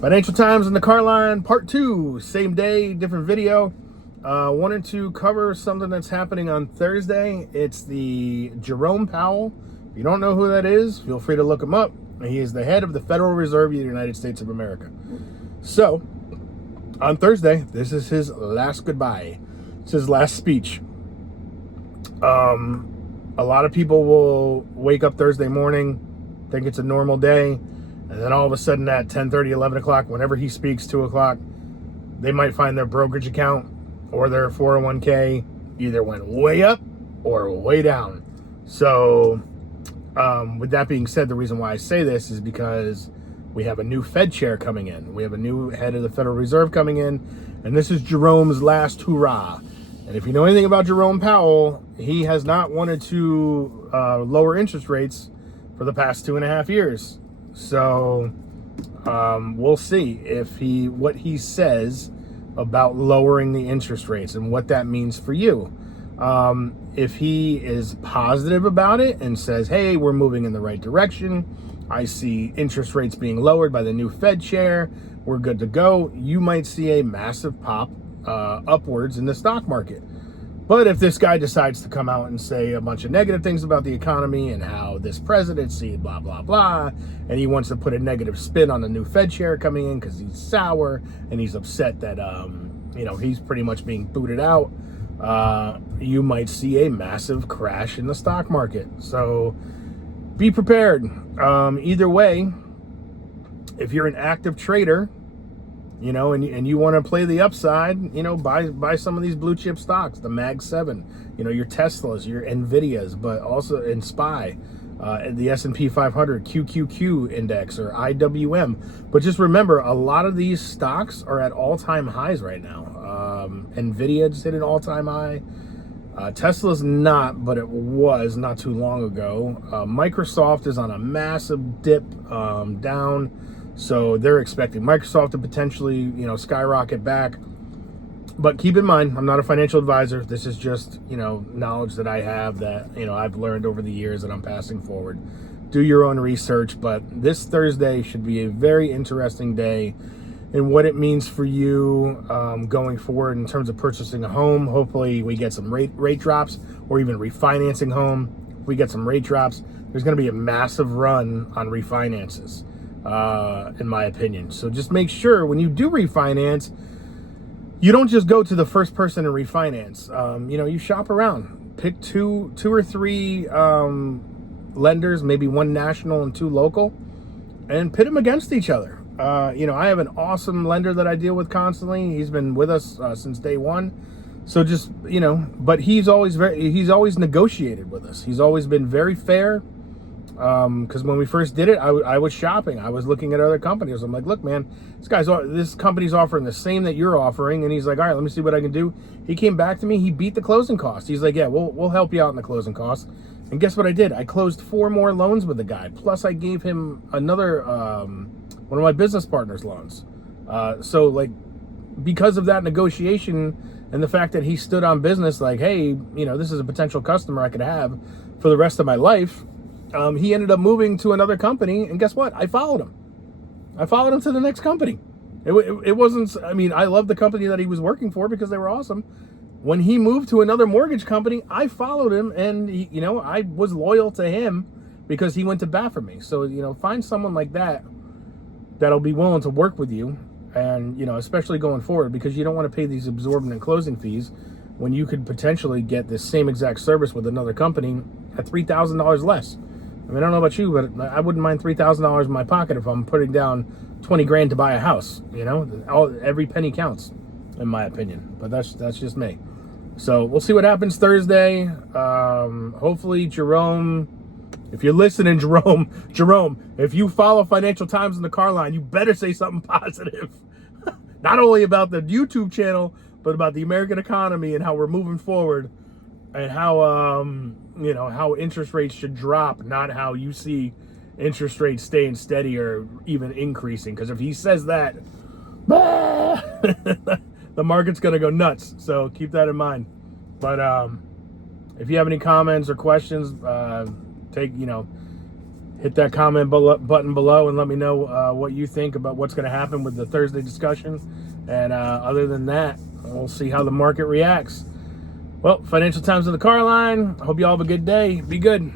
Financial Times and the Car Line, part 2, same day, different video. Wanted to cover something that's happening on Thursday. It's the Jerome Powell. If you don't know who that is, feel free to look him up. He is the head of the Federal Reserve of the United States of America. So, on Thursday, this is his last goodbye. It's his last speech. A lot of people will wake up Thursday morning, think it's a normal day, and then all of a sudden at 10:30, 11 o'clock, whenever he speaks, 2 o'clock, they might find their brokerage account or their 401k either went way up or way down. So with that being said, the reason why I say this is because we have a new Fed chair coming in. We have a new head of the Federal Reserve coming in, and this is Jerome's last hurrah. And if you know anything about Jerome Powell, he has not wanted to lower interest rates for the past 2.5 years. So we'll see if what he says about lowering the interest rates and what that means for you. If he is positive about it and says, hey, we're moving in the right direction, I see interest rates being lowered by the new Fed chair, we're good to go, you might see a massive pop upwards in the stock market. But if this guy decides to come out and say a bunch of negative things about the economy and how this presidency, blah, blah, blah, and he wants to put a negative spin on the new Fed chair coming in because he's sour and he's upset that, he's pretty much being booted out, you might see a massive crash in the stock market. So be prepared. Either way, if you're an active trader, and you want to play the upside, buy some of these blue chip stocks, the Mag 7, your Teslas, your Nvidias, but also in SPY, the S&P 500, QQQ index, or IWM. But just remember, a lot of these stocks are at all-time highs right now. Nvidia just hit an all-time high. Tesla's not, but it was not too long ago. Microsoft is on a massive dip down. So they're expecting Microsoft to potentially, skyrocket back. But keep in mind, I'm not a financial advisor. This is just, knowledge that I have that, I've learned over the years that I'm passing forward. Do your own research. But this Thursday should be a very interesting day in what it means for you going forward in terms of purchasing a home. Hopefully we get some rate drops, or even refinancing home. If we get some rate drops, there's going to be a massive run on refinances. In my opinion. So just make sure when you do refinance, you don't just go to the first person to refinance. You shop around, pick two or three lenders, maybe one national and 2 local, and pit them against each other. I have an awesome lender that I deal with constantly. He's been with us since day one. So just, but he's always negotiated with us. He's always been very fair. Because when we first did it, I was shopping. I was looking at other companies. I'm like, look, man, this company's offering the same that you're offering. And he's like, all right, let me see what I can do. He came back to me. He beat the closing cost. He's like, yeah, we'll help you out in the closing cost. And guess what I did? I closed 4 more loans with the guy. Plus I gave him another, one of my business partners' loans. So because of that negotiation and the fact that he stood on business, like, hey, this is a potential customer I could have for the rest of my life. He ended up moving to another company, and guess what? I followed him. I followed him to the next company. It wasn't, I loved the company that he was working for because they were awesome. When he moved to another mortgage company, I followed him, and I was loyal to him because he went to bat for me. So, find someone like that that'll be willing to work with you, and, especially going forward, because you don't want to pay these exorbitant closing fees when you could potentially get the same exact service with another company at $3,000 less. I don't know about you, but I wouldn't mind $3,000 in my pocket if I'm putting down 20 grand to buy a house. Every penny counts, in my opinion. But that's just me. So we'll see what happens Thursday. Hopefully, Jerome, if you're listening, Jerome, if you follow Financial Times in the Car Line, you better say something positive. Not only about the YouTube channel, but about the American economy and how we're moving forward, and how how interest rates should drop, not how you see interest rates staying steady or even increasing. Because if he says that, the market's going to go nuts. So keep that in mind. But if you have any comments or questions, hit that comment button below and let me know what you think about what's going to happen with the Thursday discussion. And other than that, we'll see how the market reacts. Well, Financial Times of the Car Line. Hope you all have a good day. Be good.